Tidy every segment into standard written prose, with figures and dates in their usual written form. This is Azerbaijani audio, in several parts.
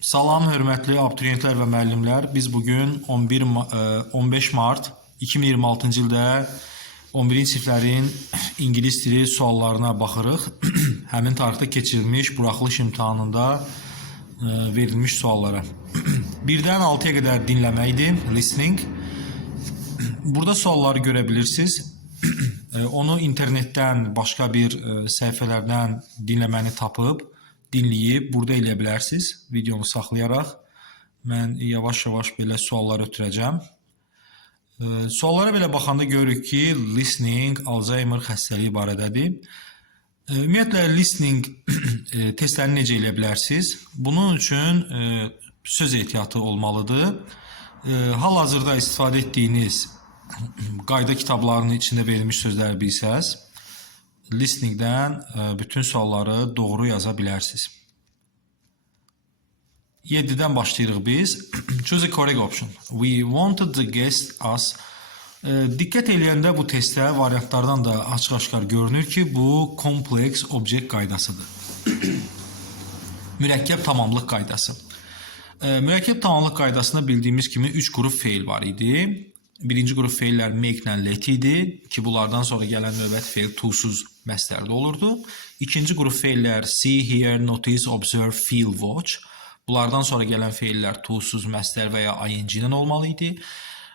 Salam, hörmətli abituriyentlər və müəllimlər. Biz bugün 15 mart 2026-cı ildə 11-ci siniflərin ingilis dili suallarına baxırıq. Həmin tarixdə keçirilmiş buraxılış imtahanında verilmiş suallara. 1-dən 6-ya qədər dinləməkdir, listening. Burada sualları görə bilirsiniz. Onu internetdən, başqa bir səhifələrdən dinləməni tapıb, dinləyib, burada eləyə bilərsiniz. Videonu saxlayaraq. Mən yavaş-yavaş belə suallar ötürəcəm. Suallara belə baxanda görürük ki, listening, Alzheimer xəstəliyi barədədir. Ümumiyyətlə, listening testlərini necə eləyə bilərsiniz? Bunun üçün söz ehtiyatı olmalıdır. Hal-hazırda istifadə etdiyiniz qayda kitablarının içində verilmiş sözləri bilsəz, listeningdən bütün sualları doğru yaza bilərsiniz. 7-dən başlayırıq biz. Choose a correct option. We wanted the guest us. Diqqət eləyəndə bu testdə variantlardan da açıq-aşkar görünür ki, bu complex object qaydasıdır. Mürəkkəb tamamlıq qaydası. Mürəkkəb tamamlıq qaydasında bildiyimiz kimi 3 qrup feil var idi. Birinci qrup feillər make ilə let idi ki, bunlardan sonra gələn növbəti feil to-suz məstərdə olurdu. İkinci qrup feillər see, hear, notice, observe, feel, watch. Bunlardan sonra gələn feillər to-suz məstər və ya ing ilə olmalı idi.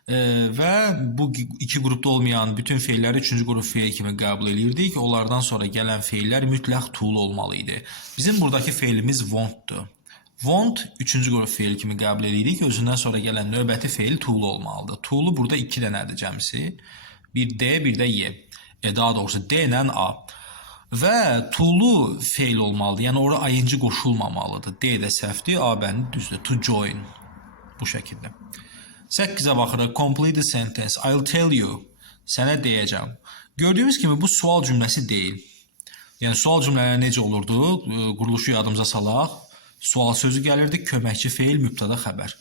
Və bu iki qrupda olmayan bütün feilləri üçüncü qrup feil kimi qəbul edirdik. Onlardan sonra gələn feillər mütləq to-lu olmalı idi. Bizim buradakı feilimiz want-dur. Want üçüncü qrup feil kimi qəbul edirik. Özündən sonra gələn növbəti feil to-lu olmalıdır. To-lu burada 2 dənədir cəmsi. Bir D, bir də Y. Daha doğrusu D ilə A. Və to-lu feil olmalıdır. Yəni ora ing qoşulmamalıdır. D də səhvdir, A bəndi düzdür. To join. Bu şəkildə. 8-ə baxırıq. Complete the sentence. I'll tell you. Sənə deyəcəm. Gördüyümüz kimi bu sual cümləsi deyil. Yəni sual cümlələri necə olurdu? Quruluşu yadımıza salaq. Sual sözü gəlirdi, köməkçi feil, mübtada xəbər.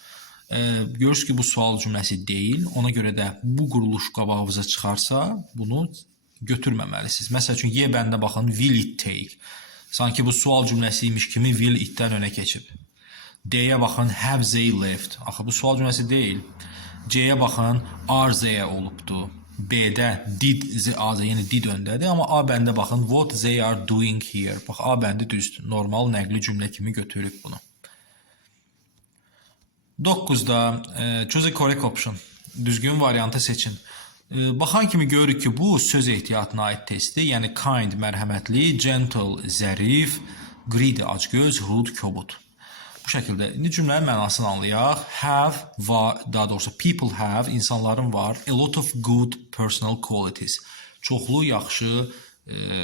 Görürsünüz ki, bu sual cümləsi deyil. Ona görə də bu quruluş qabağınıza çıxarsa, bunu götürməməlisiniz. Məsəl üçün, Y bəndə baxın, will it take. Sanki bu sual cümləsiymiş kimi will it-dən önə keçib. D-yə baxın, have they left. Axı, bu sual cümləsi deyil. C-yə baxın, are they olubdu. B-də did, yəni did öndədir. Amma A bəndə baxın, what they are doing here. Bax, A bəndi düzdür. Normal nəqli cümlə kimi götürürük bunu. 9-da choose a correct option. Düzgün variantı seçin. Baxan kimi görürük ki, bu söz ehtiyatına aid testdir. Yəni kind, mərhəmətli, gentle, zərif, greedy, acgöz, rude, kobud. Bu şəkildə. İndi cümlənin mənasını anlayaq. Have var, daha doğrusu people have, insanların var. A lot of good personal qualities. Çoxlu yaxşı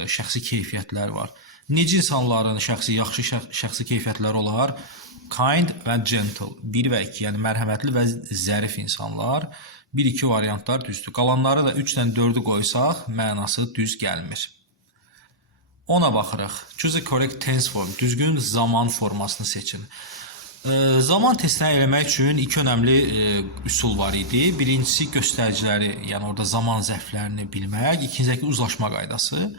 şəxsi keyfiyyətlər var. Necə insanların yaxşı şəxsi keyfiyyətləri olar? Kind və gentle. 1 və 2, yəni mərhəmətli və zərif insanlar. 1-2 variantlar düzdür. Qalanları da 3-dən 4-ü qoysaq, mənası düz gəlmir. Ona baxırıq. Choose a correct tense form. Düzgün zaman formasını seçin. Zaman testini eləmək üçün 2 önəmli üsul var idi. Birincisi göstəriciləri, yəni orada zaman zərflərini bilmək. İkincisi uzlaşma qaydası.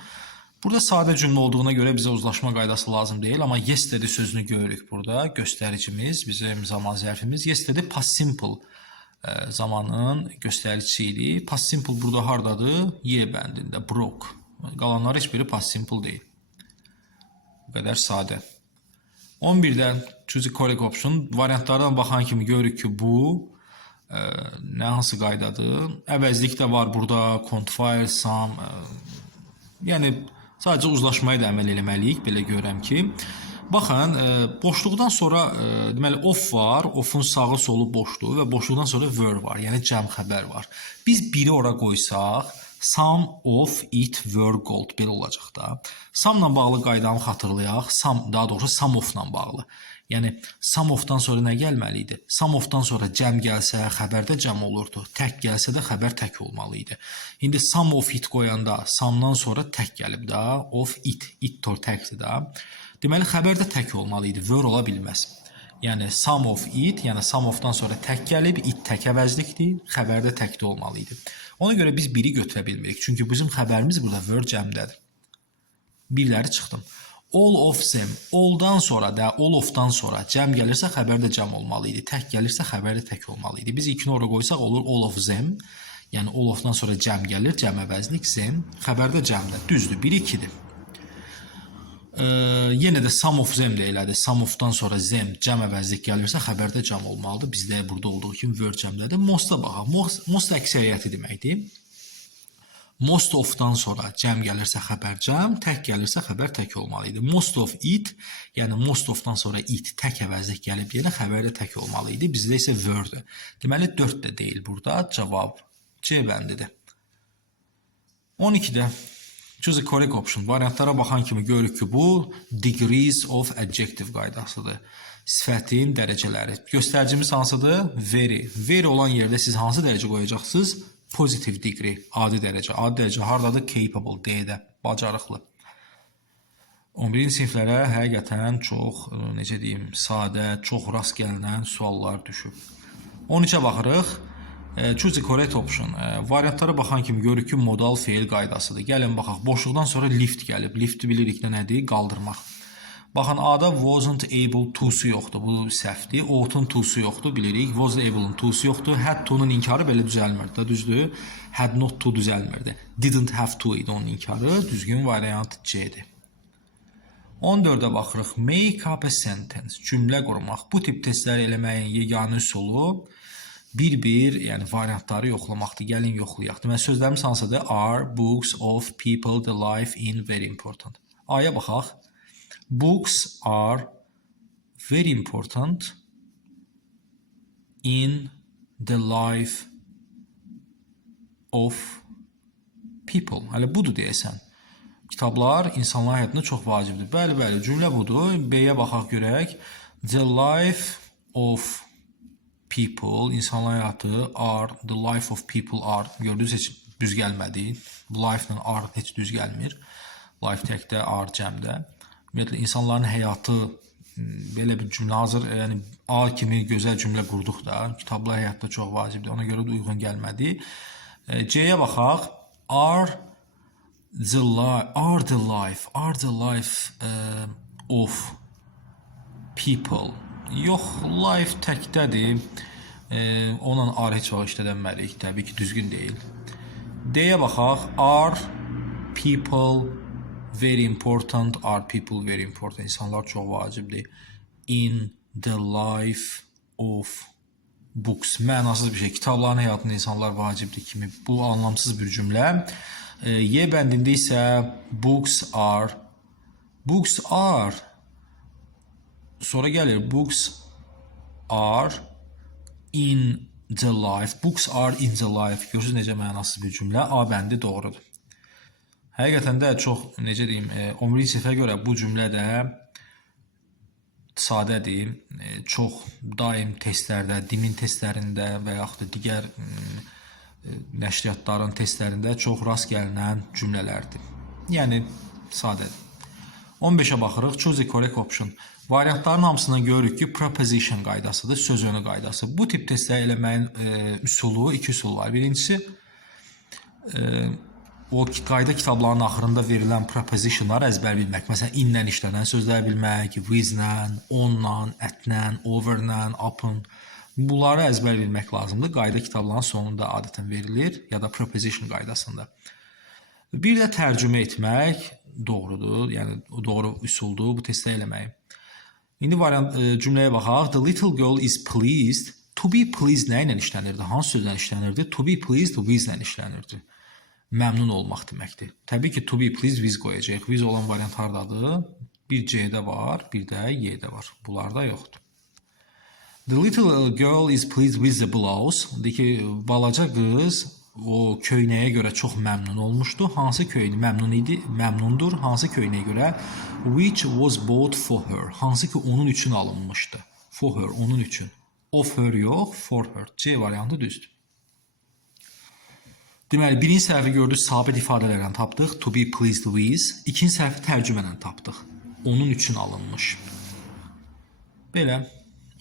Burada sadə cümlə olduğuna görə bizə uzlaşma qaydası lazım deyil. Amma yesterday sözünü görürük burada. Göstəricimiz, bizim zaman zərfimiz. Yesterday past simple zamanın göstəricisi idi. Past simple burada hardadır? Y bəndində, broke. Qalanlar heç biri past simple deyil. Bu qədər sadə. 11-dən choose a correct option. Variantlardan baxan kimi görürük ki, bu nə hansı qaydadır? Əvəzlik də var burada, quantifier, sum. Yəni sadəcə uzlaşmaya da əməl eləməliyik, belə görürəm ki. Baxın, boşluqdan sonra deməli of var, ofun sağı solu boşdur və boşluqdan sonra were var, yəni cəm xəbər var. Biz biri ora qoysaq, some of it were gold belə olacaq da. Some-la bağlı qaydanı xatırlayaq. Daha doğrusu some of-la bağlı. Yəni some of-dan sonra nə gəlməli idi? Some of-dan sonra cəm gəlsə, xəbər də cəm olurdu. Tək gəlsə də xəbər tək olmalı idi. İndi some of it qoyanda some-dan sonra tək gəlib da. Of it, it-tor təkdir da. Deməli xəbər də tək olmalı idi. Were ola bilməz. Yəni some of it, yəni some of-dan sonra tək gəlib, it tək əvəzlikdir, xəbər də təkdə olmalı idi. Ona görə biz biri götürə bilmirik. Çünki bizim xəbərimiz burada were cəmdədir. Birləri çıxdım. All of them. All-dan sonra da, all of-dan sonra cəm gəlirsə xəbər də cəm olmalı idi. Tək gəlirsə xəbər də tək olmalı idi. Biz ikini ora qoysaq olur all of them. Yəni all of-dan sonra cəm gəlir, cəm əvəzlik them. Xəbər də cəmdə. Düzdür, 1-2-dir. Yenə də some of them də elədir. Some of-dan sonra them cəm əvəzlik gəlirsə xəbər də cəm olmalıdır. Bizdə burada olduğu kimi word cəmdədir. Most-a baxaq. Most əksəriyyəti deməkdir. Most of-dan sonra cəm gəlirsə xəbər cəm, tək gəlirsə xəbər tək olmalı idi. Most of it, yəni most of-dan sonra it tək əvəzlik gəlib yenə xəbər də tək olmalı idi. Bizdə isə word-dür. Deməli 4 də deyil burada. Cavab C bəndidir. 12-də choose a correct option. Variantlara baxan kimi görürük ki, bu degrees of adjective qaydasıdır. Sifətin dərəcələri. Göstəricimiz hansıdır? Very. Very olan yerdə siz hansı dərəcə qoyacaqsınız? Positive degree, adi dərəcə. Adi dərəcə haradadır? Capable, D-də, bacarıqlı. 11-ci siniflərə həqiqətən çox, necə deyim, sadə, çox rast gəlinən suallar düşüb. 13-ə baxırıq. Choose the correct option. Variantlara baxan kimi görürük ki, modal feil qaydasıdır. Gəlin baxaq, boşluqdan sonra lift gəlib. Lift bilirik nə nədir? Qaldırmaq. Baxın, A-da wasn't able to-su yoxdur. Bu səhvdir. Ought-un to-su yoxdur, bilirik. Was able-un to-su yoxdur. Had to-nun inkarı belə düzəlmirdi da, düzdür? Had not to düzəlmirdi. Didn't have to idi onun inkarı. Düzgün variant C-dir. 14-ə baxırıq. Make up a sentence. Cümlə qurmaq. Bu tip testləri eləməyin yeganə üsulu bir-bir, yəni variantları yoxlamaqdır. Gəlin yoxlayaq. Deməli, sözlərimiz hansıdır? Are books of people the life in very important. A-ya baxaq. Books are very important in the life of people. Hələ budur deyəsən. Kitablar insanlar həyatında çox vacibdir. Bəli, bəli, cümlə budur. B-yə baxaq görək. The life of people, insanlar həyatı are, the life of people are. Gördünüz, heç düz gəlmədi. Life-la are heç düz gəlmir. Life təkdə, are cəmdə. Ümumiyyətlə, insanların həyatı belə bir cümlə hazır, yəni A kimi gözəl cümlə qurduq da, kitablar həyatda çox vacibdir, ona görə də uyğun gəlmədi. C-yə baxaq. Are the life of people. Yox, life təkdədir. Onunla are heç vaxt işlədənmərik, təbii ki, düzgün deyil. D-yə baxaq. Are people very important, are people very important. İnsanlar çox vacibdir. In the life of books. Mənasız bir şey. Kitabların həyatında insanlar vacibdir kimi. Bu anlamsız bir cümlə. Y bəndində isə books are. Books are. Sonra gəlir. Books are in the life. Books are in the life. Görürsünüz necə mənasız bir cümlə. A bəndi doğrudur. Həqiqətən də çox, necə deyim, 11-ci sinifə görə bu cümlə də sadədir. Çox daim testlərdə, dimin testlərində və yaxud da digər nəşriyyatların testlərində çox rast gəlinən cümlələrdir. Yəni, sadədir. 15-ə baxırıq. Choose the correct option. Variantların hamısından görürük ki, preposition qaydasıdır, söz önü qaydası. Bu tip testləri eləməyin üsulu, iki üsul var. Birincisi, o qayda kitablarının axırında verilən prepositionları əzbər bilmək. Məsələn, inlə işlənən sözlər bilmək, with-lə, on-la, at-lə, over-lə, up-ın. Bunları əzbər bilmək lazımdır. Qayda kitablarının sonunda adətən verilir ya da preposition qaydasında. Bir də tərcümə etmək doğrudur. Yəni, doğru üsuldur bu testləri eləməyi. İndi variant cümləyə baxaq. The little girl is pleased. To be pleased nə ilə işlənirdi? Hansı sözlə işlənirdi? To be pleased with-lə işlənirdi. Məmnun olmaq deməkdir. Təbii ki, to be pleased with qoyacaq. With olan variant hardadır? Bir C-də var, bir də Y-də var. Bunlarda yoxdur. The little girl is pleased with the blouse. Deyir ki, balaca qız o köynəyə görə çox məmnun olmuşdu. Hansı köynə məmnun idi? Məmnundur. Hansı köynəyə görə? Which was bought for her. Hansı ki, onun üçün alınmışdı. For her, onun üçün. Of her yox, for her. C variantı düzdür. Deməli, birinci səhvi gördük, sabit ifadələrlə tapdıq. To be pleased with. İkinci səhvi tərcümələn tapdıq. Onun üçün alınmış. Belə.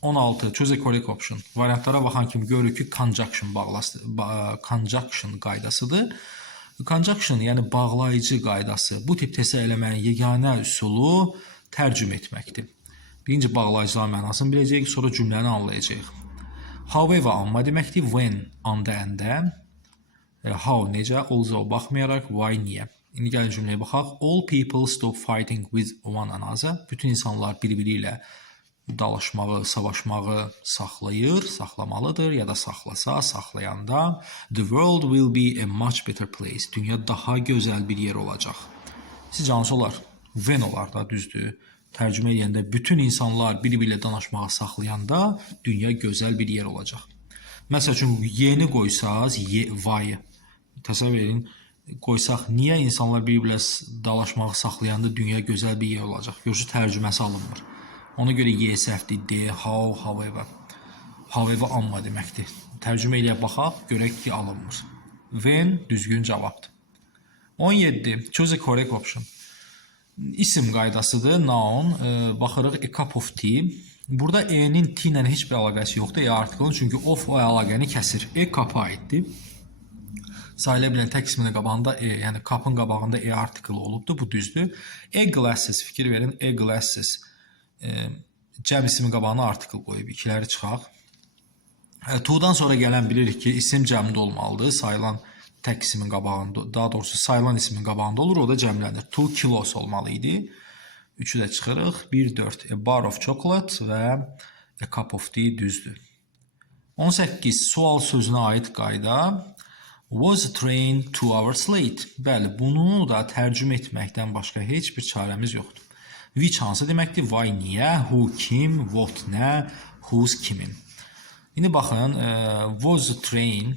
16. Choose a correct option. Variantlara baxan kimi görürük ki, conjunction qaydasıdır. Conjunction, yəni bağlayıcı qaydası, bu tip təsvir eləməyin yeganə üsulu tərcümə etməkdir. Birinci bağlayıcılar mənasını biləcəyik, sonra cümləni anlayacağıq. However, amma deməkdir. When, anda, əndə. How, necə, also baxmayaraq, why, niyə. İndi gəlin cümləyə baxaq. All people stop fighting with one another. Bütün insanlar bir-biri ilə dalaşmağı, savaşmağı saxlamalıdır ya da saxlasa, saxlayanda. The world will be a much better place. Dünya daha gözəl bir yer olacaq. Sizcə hansı olar? When olar da, düzdür. Tərcümə edəndə bütün insanlar bir-biri ilə danışmağı saxlayanda dünya gözəl bir yer olacaq. Məsəl üçün, yeni qoysaz, vay. Təsəvvür edin, qoysaq, niyə insanlar bir-biri ilə dalaşmağı saxlayanda dünya gözəl bir yer olacaq? Görürsünüz, tərcüməsi alınmır. Ona görə Y səhvdir. D, how, however. However, amma deməkdir. Tərcümə ilə baxaq, görək ki, alınmır. When düzgün cavabdır. 17. Choose a correct option. İsim qaydasıdır. Noun. Baxırıq, a cup of tea. Burada E-nin T ilə heç bir əlaqəsi yoxdur. E artiklının, çünki of o əlaqəni kəsir. E cup'a aiddir. Sayıla bilən tək isminin qabağında E, yəni cup'ın qabağında E artiklı olubdur. Bu düzdür. A glasses, fikir verin. A glasses. Cəm ismin qabağına artikl qoyub, ikiləri çıxaq. To-dan sonra gələn bilirik ki, isim cəmdə olmalıdır. Sayılan tək ismin qabağında, daha doğrusu sayılan ismin qabağında olur, o da cəmlənir. 2 kilos olmalı idi. 3'ü də çıxırıq. 1, 4. A bar of chocolate və a cup of tea düzdür. 18. Sual sözünə aid qayda. Was the train 2 hours late? Bəli, bunu da tərcümə etməkdən başqa heç bir çarəmiz yoxdur. Which hansı deməkdir? Why, niyə? Who, kim? What, nə? Whose, kimin? İndi baxın, was the train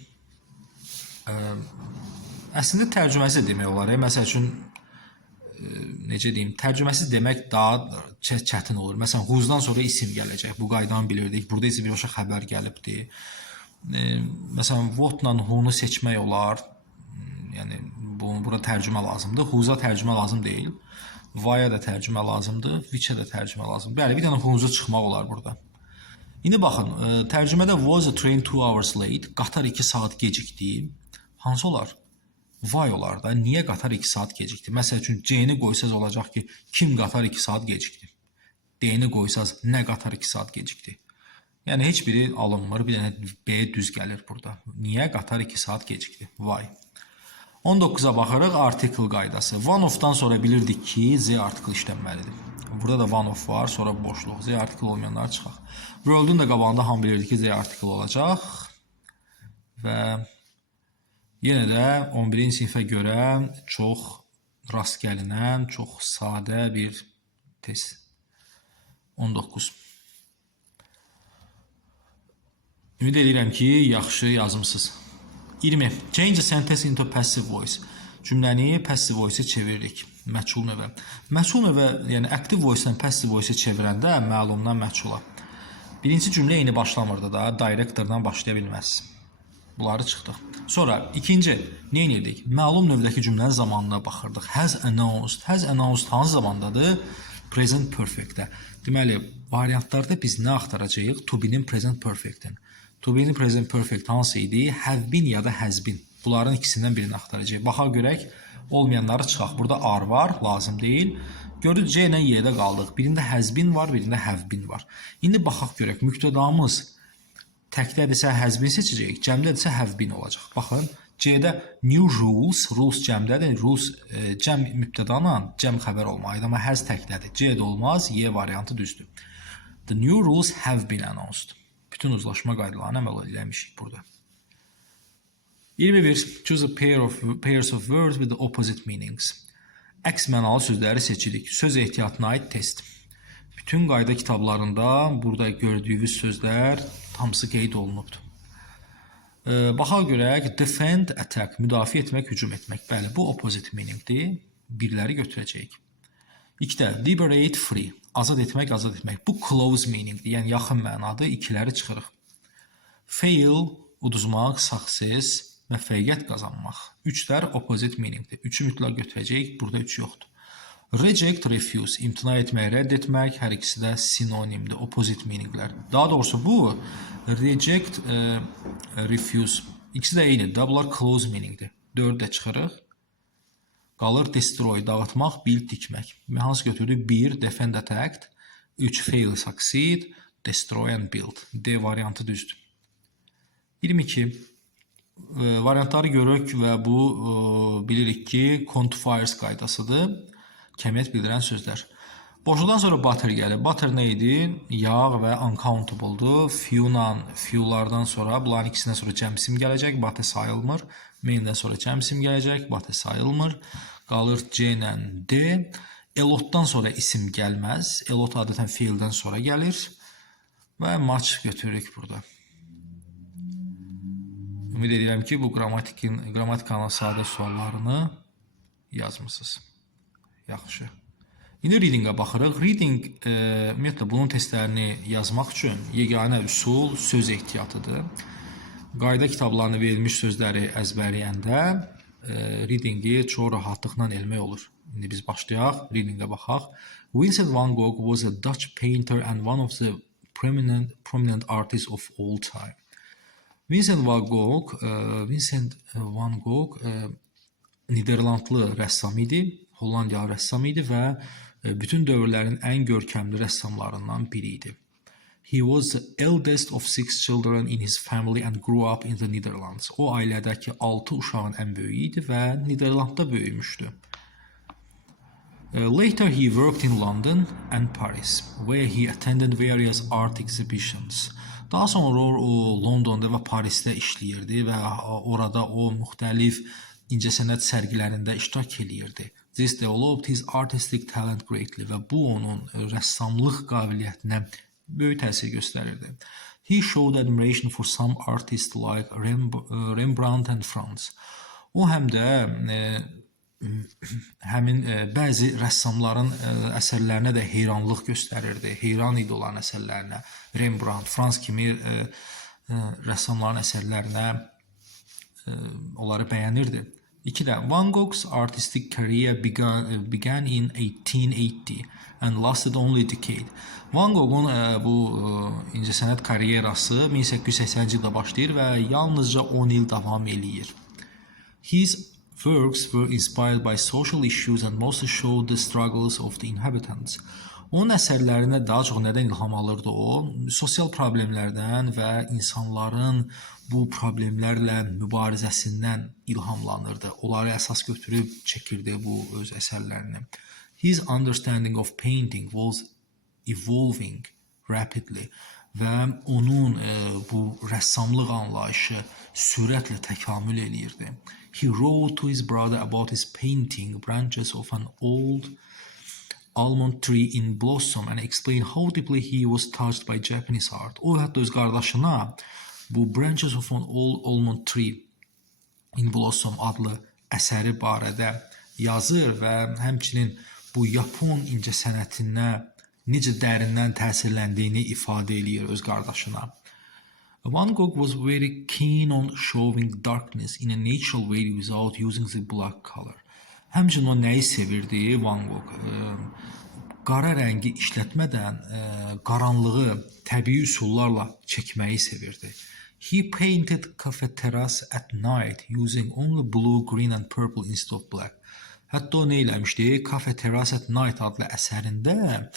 əslində tərcüməsi demək olar. Məsəl üçün, necə deyim, tərcüməsi demək daha çətin olur. Məsələn, who'dan sonra isim gələcək. Bu qaydanı bilirdik. Burada isə birbaşa xəbər gəlibdir. Məsələn, what-la who-nu seçmək olar. Yəni, bura tərcümə lazımdır. Who's-a tərcümə lazım deyil. Why-a da tərcümə lazımdır. Which-a da tərcümə lazımdır. Bəli, bir dənə who'nuza çıxmaq olar burada. İndi baxın, tərcümədə was the train 2 hours late, qatar 2 saat gecikdi. Hansı olar? Why olar da, niyə qatar 2 saat gecikdi? Məsəl üçün, C-ni qoysaz olacaq ki, kim qatar 2 saat gecikdi? D-ni qoysaz, nə qatar 2 saat gecikdi? Yəni, heç biri alınmır, bir dənə B düz gəlir burada. Niyə qatar 2 saat gecikdi? Why? 19'a baxırıq, article qaydası. One of-dan sonra bilirdik ki, Z article işlənməlidir. Burada da one of var, sonra boşluq. Z article olmayanlar çıxaq. World-ün də qabağında hamı bilirdik ki, Z article olacaq. Və yenə də 11-ci sinifə görə çox rast gəlinən, çox sadə bir test. 19. Ümid edirəm ki, yaxşı yazımsınız. 20. Change the sentence into passive voice. Cümləni passive voice-ə çeviririk. Məchul növə. Məchul növə, yəni active voice-dən passive voice-ə çevirəndə məlumdan məchula. Birinci cümlə eyni başlamırdı da, directordan başlaya bilməz. Bunları çıxdıq. Sonra ikinci, nə edirdik? Məlum növdəki cümlənin zamanına baxırdıq. Has announced. Has announced hansı zamandadır? Present perfect-də. Deməli, variantlarda biz nə axtaracağıq? To be-nin present perfect-in. To be-nin present perfect hansı idi? Have been ya da has been. Bunların ikisindən birini axtaracağıq. Baxa görək, olmayanları çıxaq. Burada are var, lazım deyil. Gördük, C ilə Y-də qaldıq. Birində has been var, birində have been var. İndi baxaq görək, mübtədamız təkdədirsə has been seçəcəyik, cəmdədirsə have been olacaq. Baxın, C-də new rules, rules cəmdədir. Rules cəm mübtədanla cəm xəbər olmalıdır, amma has təkdədir. C-də olmaz, Y variantı düzdür. The new rules have been announced. Bütün uzlaşma qaydalarını əməl eləmişik burada. 21. Choose a pairs of words with the opposite meanings. Əks mənalı sözləri seçirik. Söz ehtiyatına aid test. Bütün qayda kitablarında burada gördüyünüz sözlər hamısı qeyd olunubdur. Baxaq görək, defend, attack, müdafiə etmək, hücum etmək. Bəli, bu opposite meaningdir. Birləri götürəcəyik. 2-də, liberate, free. Azad etmək, azad etmək. Bu close meaningdir, yəni yaxın mənadır. İkiləri çıxırıq. Fail, uduzmaq, success, müvəffəqiyyət qazanmaq. 3'lər opposite meaningdir. 3'ü mütləq götürəcəyik, burada 3 yoxdur. Reject, refuse, imtina etmək, rədd etmək, hər ikisi də sinonimdir, opposite meaninglər. Daha doğrusu bu, reject, refuse, ikisi də eynidir, bunlar close meaningdir. 4'də çıxırıq. Qalır destroy, dağıtmaq, build, tikmək. Hansı götürdük? 1. Defend, attacked. 3. Fail, succeed. Destroy and build. D variantı düzdür. 22. Variantları görürük və bu bilirik ki, quantifiers qaydasıdır. Kəmiyyət bildirən sözlər. Boşluqdan sonra butter gəlir. Butter nə idi? Yağ və uncountable-dur. Fuel'lardan sonra, bunların ikisindən sonra cəmsim gələcək, butter sayılmır. Main'dən sonra cəmsim gələcək, butter sayılmır. Qalır C ilə D. Elotdan sonra isim gəlməz. Elot adətən fiildən sonra gəlir. Və match götürürük burada. Ümid edirəm ki, bu qrammatikanın sadə suallarını yazmısınız. Yaxşı. İndi readingə baxırıq. Reading, ümumiyyətlə, bunun testlərini yazmaq üçün yeganə üsul söz ehtiyatıdır. Qayda kitablarını verilmiş sözləri əzbərləyəndə readingi çox rahatlıqla elmək olur. İndi biz başlayaq, readingə baxaq. Vincent van Gogh was a Dutch painter and one of the prominent artists of all time. Vincent van Gogh Niderlandlı rəssam idi, Hollandiyalı rəssam idi və bütün dövrlərin ən görkəmli rəssamlarından biri idi. He was the eldest of 6 children in his family and grew up in the Netherlands. O ailədəki 6 uşağın ən böyüyü idi və Niderlandda böyümüşdü. Later he worked in London and Paris, where he attended various art exhibitions. Daha sonra o Londonda və Parisdə işləyirdi və orada o müxtəlif incəsənət sərgilərində iştirak edirdi. This developed his artistic talent greatly və bu onun rəssamlıq qabiliyyətinə böyük təsir göstərirdi. He showed admiration for some artists like Rembrandt and Franz. O həm də həmin bəzi rəssamların əsərlərinə də heyranlıq göstərirdi. Heyran idi olan əsərlərinə. Rembrandt, Franz kimi rəssamların əsərlərinə onları bəyənirdi. 2. Van Gogh's artistic career began in 1880 and lasted only a decade. Van Gogh'un bu incəsənət karyerası 1880-ci ildə başlayır və yalnızca 10 il davam eləyir. His works were inspired by social issues and mostly showed the struggles of the inhabitants. Onun əsərlərində daha çox nədən ilham alırdı o? Sosial problemlərdən və insanların bu problemlərlə mübarizəsindən ilhamlanırdı. Onları əsas götürüb çəkirdi bu öz əsərlərini. His understanding of painting was evolving rapidly və onun bu rəssamlıq anlayışı sürətlə təkamül eləyirdi. He wrote to his brother about his painting branches of an old almond tree in blossom and explained how deeply he was touched by Japanese art. O hətta öz qardaşına bu Branches of an Old Almond Tree in Blossom adlı əsəri barədə yazır və həmçinin bu Yapon incəsənətinə necə dərindən təsirləndiyini ifadə eləyir öz qardaşına. Van Gogh was very keen on showing darkness in a natural way without using the black color. Həmçinin o nəyi sevirdi Van Gogh? Qara rəngi işlətmədən qaranlığı təbii üsullarla çəkməyi sevirdi. He painted cafeteras at night using only blue, green and purple instead of black. Hətta o nə eləmişdi? Cafeteras at night adlı əsərində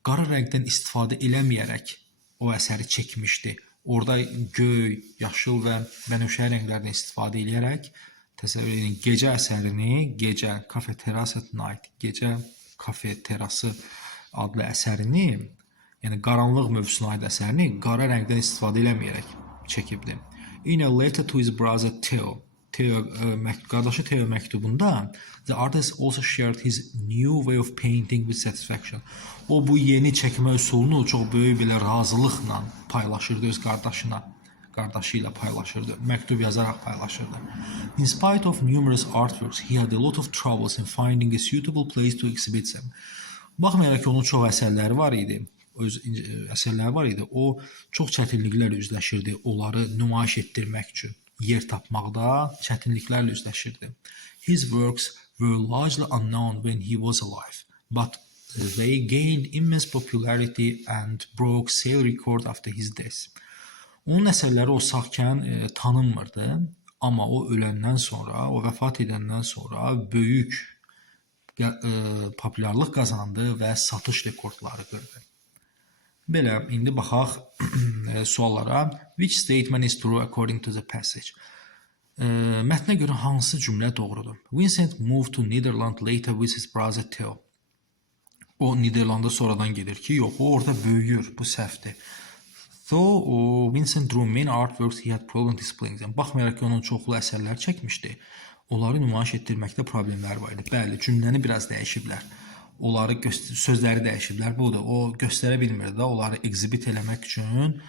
qara rəngdən istifadə eləməyərək o əsəri çəkmişdi. Orada göy, yaşıl və bənövşə rənglərdən istifadə edərək təsəvvür edin, gecə əsərini, gecə cafeteras at night, gecə kafe terası adlı əsərini, yəni qaranlıq mövzusuna aid əsərini qara rəngdən istifadə eləməyərək çəkibdi. In a letter to his brother Theo, qardaşı Theo məktubunda the artist also shared his new way of painting with satisfaction. O bu yeni çəkmə üsulunu çox böyük bir razılıqla paylaşırdı öz qardaşı ilə paylaşırdı, məktub yazaraq paylaşırdı. In spite of numerous artworks, he had a lot of troubles in finding a suitable place to exhibit them. Baxmayaraq ki, onun çox əsərləri var idi, o çox çətinliklərlə üzləşirdi, onları nümayiş etdirmək üçün. Yer tapmaqda çətinliklərlə üzləşirdi. His works were largely unknown when he was alive, but they gained immense popularity and broke sale record after his death. Onun əsərləri o sağkən tanınmırdı, amma o öləndən sonra, o vəfat edəndən sonra böyük populyarlıq qazandı və satış rekordları qırdı. Belə, indi baxaq suallara. Which statement is true according to the passage? Mətnə görə hansı cümlə doğrudur? Vincent moved to Netherlands later with his brother Theo. O Niderlanda sonradan gedir ki, yox, o orada böyüyür, bu səhvdir. Though Vincent drew many artworks, he had problem displaying them. Baxmayaraq ki, onun çoxlu əsərlər çəkmişdi, onları nümayiş etdirməkdə problemlər var idi. Bəli, cümləni biraz dəyişiblər. Onları sözləri dəyişiblər. Bu da o göstərə bilmirdi də, onları exhibit eləmək üçün,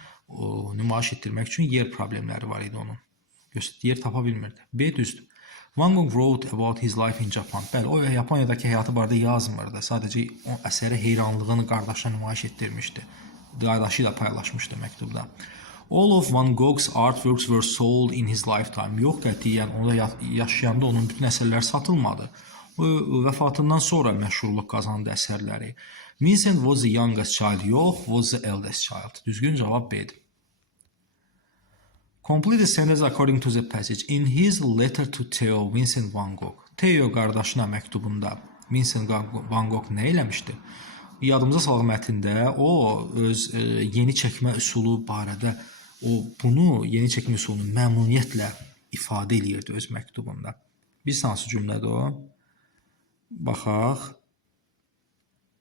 nümayiş etdirmək üçün yer problemləri var idi onun. Yer tapa bilmirdi. B düzdür. Van Gogh wrote about his life in Japan. Bəli, o Yaponiyadakı həyatı barədə yazmırdı. Sadəcə o əsərə heyranlığını qardaşına nümayiş etdirmişdi. Qardaşı ilə paylaşmışdı məktubda. All of Van Gogh's artworks were sold in his lifetime. Yox, qətiyyən onda yaşayanda onun bütün əsərləri satılmadı. O vəfatından sonra məşhurluq qazandı əsərləri. Vincent was the youngest child. Yox, was the eldest child. Düzgün cavab B-dir. Complete the sentence according to the passage. In his letter to Theo, Vincent van Gogh. Theo qardaşına məktubunda Vincent van Gogh nə eləmişdi? Yadımıza salaq mətndə o öz yeni çəkmə üsulu barədə bunu yeni çəkmə üsulunu məmnuniyyətlə ifadə eləyirdi öz məktubunda. Bir hansı cümlədir o? Baxaq.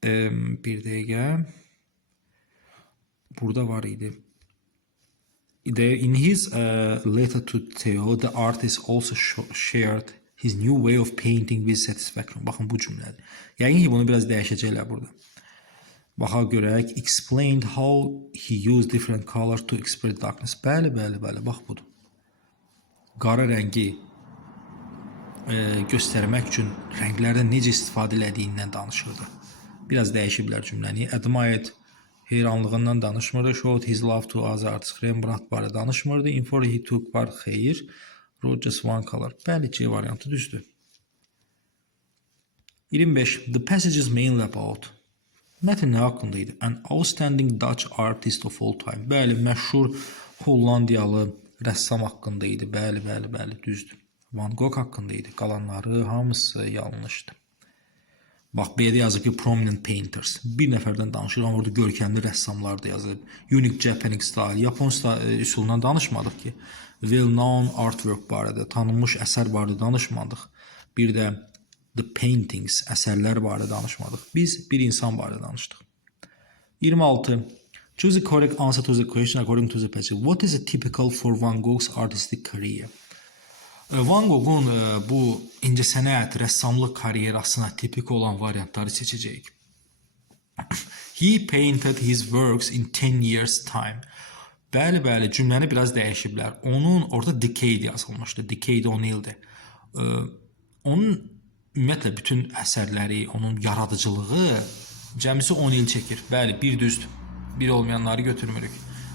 Bir dəqiqə. Burada var idi. In his letter to Theo, the artist also shared his new way of painting with satisfaction. Baxın bu cümlədir. Yəqin ki, bunu biraz dəyişəcəklər burada. Baxaq görək. Explained how he used different colors to express darkness. Bəli, bax budur. Qara rəngi göstərmək üçün rənglərdən necə istifadə elədiyindən danışırdı. Biraz dəyişiblər cümləni. Admired heyranlığından danışmırdı. Showed his love to other artists. Rembrandt barədə danışmırdı. In for he took var xeyir. Wrote just one color. Bəli, C variantı düzdür. 25. The passage is mainly about. Mətn nə haqqında idi? An outstanding Dutch artist of all time. Bəli, məşhur Hollandiyalı rəssam haqqında idi. Bəli, düzdür. Van Gogh haqqında idi. Qalanları hamısı yanlışdır. Bax, B-də yazıb ki, prominent painters. Bir nəfərdən danışır, amma orada görkəmli rəssamlar da yazılıb. Unique Japanese style, Yapon üsulundan danışmadıq ki. Well-known artwork barədə, tanınmış əsər barədə danışmadıq. Bir də the paintings, əsərlər barədə danışmadıq. Biz bir insan barədə danışdıq. 26. Choose the correct answer to the question according to the passage. What is typical for Van Gogh's artistic career? Van Gogh'un bu incəsənət, rəssamlıq karyerasına tipik olan variantları seçəcəyik. He painted his works in 10 years time. Bəli, cümləni biraz dəyişiblər. Onun orada decade yazılmışdı. Decade 10 ildir. Onun ümumiyyətlə bütün əsərləri, onun yaradıcılığı cəmisi 10 il çəkir. Bəli, bir düzdür. Bir olmayanları götürmürük.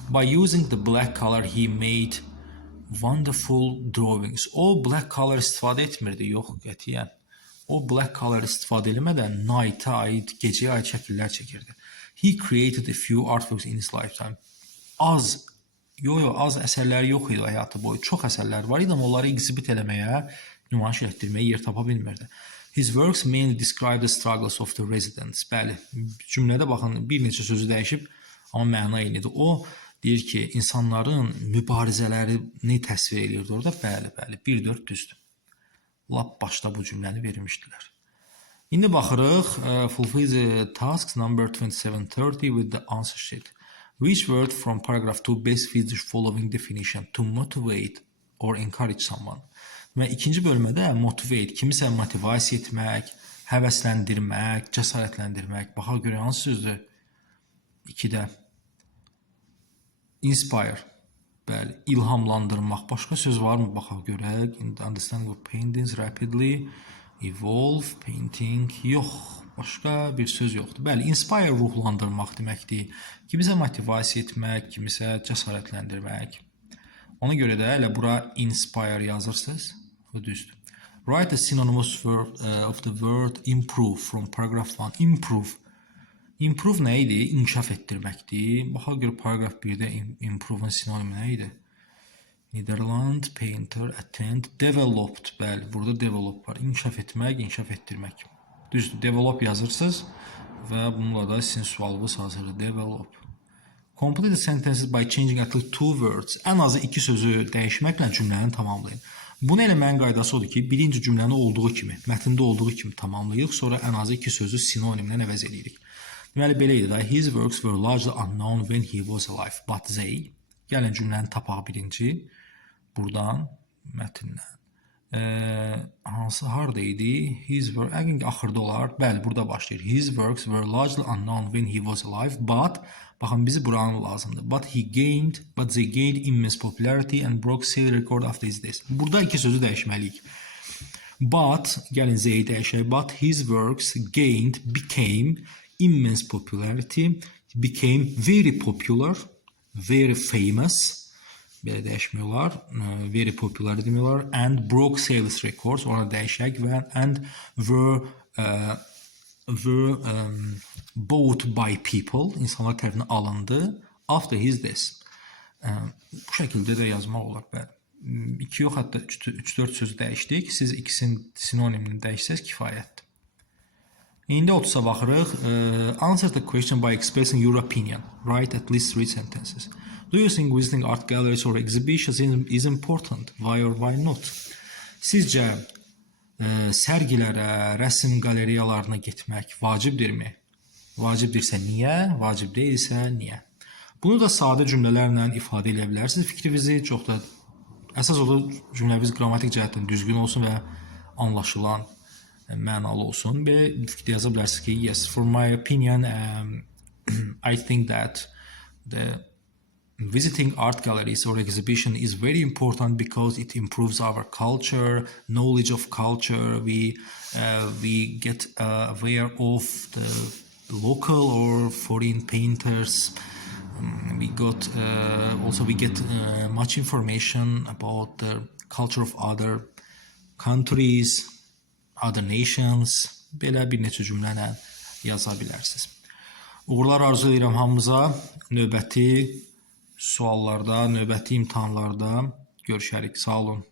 By using the black color he made wonderful drawings. O black color istifadə etmirdi, yox qətiyyən. O black color istifadə eləmədən night'a aid, gecəyə aid şəkillər çəkirdi. He created a few artworks in his lifetime. Az əsərləri yox idi həyatı boyu. Çox əsərlər var idi, amma onları exhibit eləməyə, nümayiş etdirməyə yer tapa bilmirdi. His works mainly describe the struggles of the residents. Bəli, cümlədə baxın, bir neçə sözü dəyişib, amma məna eynidir. O deyir ki, insanların mübarizələrini təsvir edirdi orada. Bəli, 1-4 düzdür. Lap başda bu cümləni vermişdilər. İndi baxırıq, fulfill the tasks number 2730 with the answer sheet. Which word from paragraph 2 best fits the following definition? To motivate or encourage someone. Və ikinci bölmədə motivate, kimisə motivasiya etmək, həvəsləndirmək, cəsarətləndirmək. Baxaq görə hansı sözdür? 2-də. Inspire. Bəli, ilhamlandırmaq. Başqa söz varmı? Baxaq görək. Understand what paintings rapidly evolve, painting. Yox, başqa bir söz yoxdur. Bəli, inspire ruhlandırmaq deməkdir. Kimisə motivasiya etmək, kimisə cəsarətləndirmək. Ona görə də elə bura inspire yazırsınız. Bu düzdür. Write a synonymous word of the word improve from paragraph 1. Improve. Improve nə idi? İnkişaf etdirməkdir. Baxaq görə paragraf 1-də improve'un sinonimi nə idi? Netherland, painter, attend, developed. Bəli, burada develop var. İnkişaf etmək, inkişaf etdirmək. Düzdür, develop yazırsınız və bununla da sizin sualınız hazırdır. Develop. Complete the sentences by changing at least two words. Ən azı iki sözü dəyişməklə cümləni tamamlayın. Bunu eləməyin qaydası odur ki, birinci cümləni olduğu kimi, mətndə olduğu kimi tamamlayırıq, sonra ən azı iki sözü sinonimlə əvəz edirik. Deməli, belə idi da, his works were largely unknown when he was alive, but they, gəlin cümləni tapaq birinci, buradan, mətndən. Hansı harda idi? His work, əgin axırda olar, bəli, burada başlayır. His works were largely unknown when he was alive, but, baxın, bizi buranın lazımdır. But they gained immense popularity and broke sale record after his death. Burada iki sözü dəyişməliyik. But, gəlin Z'yi dəyişək, but his works became immense popularity, became very popular, very famous, belə dəyişmiyorlar, very popular demiyorlar, and broke sales records, ona dəyişək və and were bought by people, insanlar tərəfindən alındı after his death. Bu şəkildə də yazmaq olar. Bəli. 2 yox, hətta 3-4 sözü dəyişdik. Siz ikisinin sinonimini dəyişsəz kifayətdir. İndi 30-a baxırıq. Answer the question by expressing your opinion. Write at least 3 sentences. Do you think visiting art galleries or exhibitions is important? Why or why not? Sizcə sərgilərə, rəsm qaleriyalarına getmək vacibdirmi? Vacibdirsə niyə? Vacib deyilsə niyə? Bunu da sadə cümlələrlə ifadə edə bilərsiniz. Fikrinizi çox da əsas odur cümləmiz qrammatik cəhətdən düzgün olsun və anlaşılan, mənalı olsun. Və fikir yaza bilərsiniz ki, yes, for my opinion, I think that visiting art galleries or exhibition is very important because it improves our culture, knowledge of culture. We get aware of the local or foreign painters. We get much information about the culture of other countries, other nations. Belə bir neçə cümləni yaza bilərsiniz. Uğurlar arzu edirəm hamımıza. Növbəti suallarda, növbəti imtahanlarda görüşərik. Sağ olun.